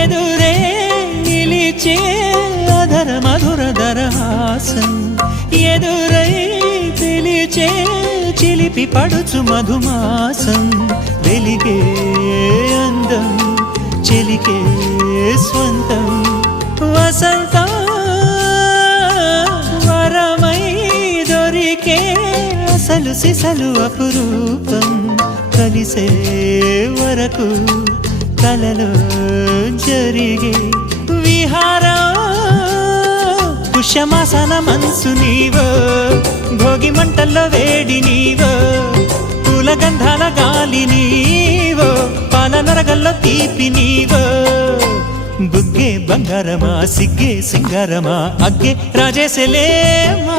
ఎదురే నిలిచే అధర మధుర దరహాసం ఎదురై పిలిచే చిలిపి పడుచు మధుమాసం వెలిగే అందం చెలికే స్వంతం వసంతం వరమై దొరికే అసలు సిసలు అపురూపం కలిసే వరకు కలలో జరిగే విహారం పుష్యమాసన మనసు నీవో భోగి మంటల్లో వేడి నీవో పూల గంధాల గాలి నీవో పాల నరగల్లో తీపి నీవో బుగ్గే బంగారమా సిగ్గే సింగారమా అగ్గే రాజేసలేమా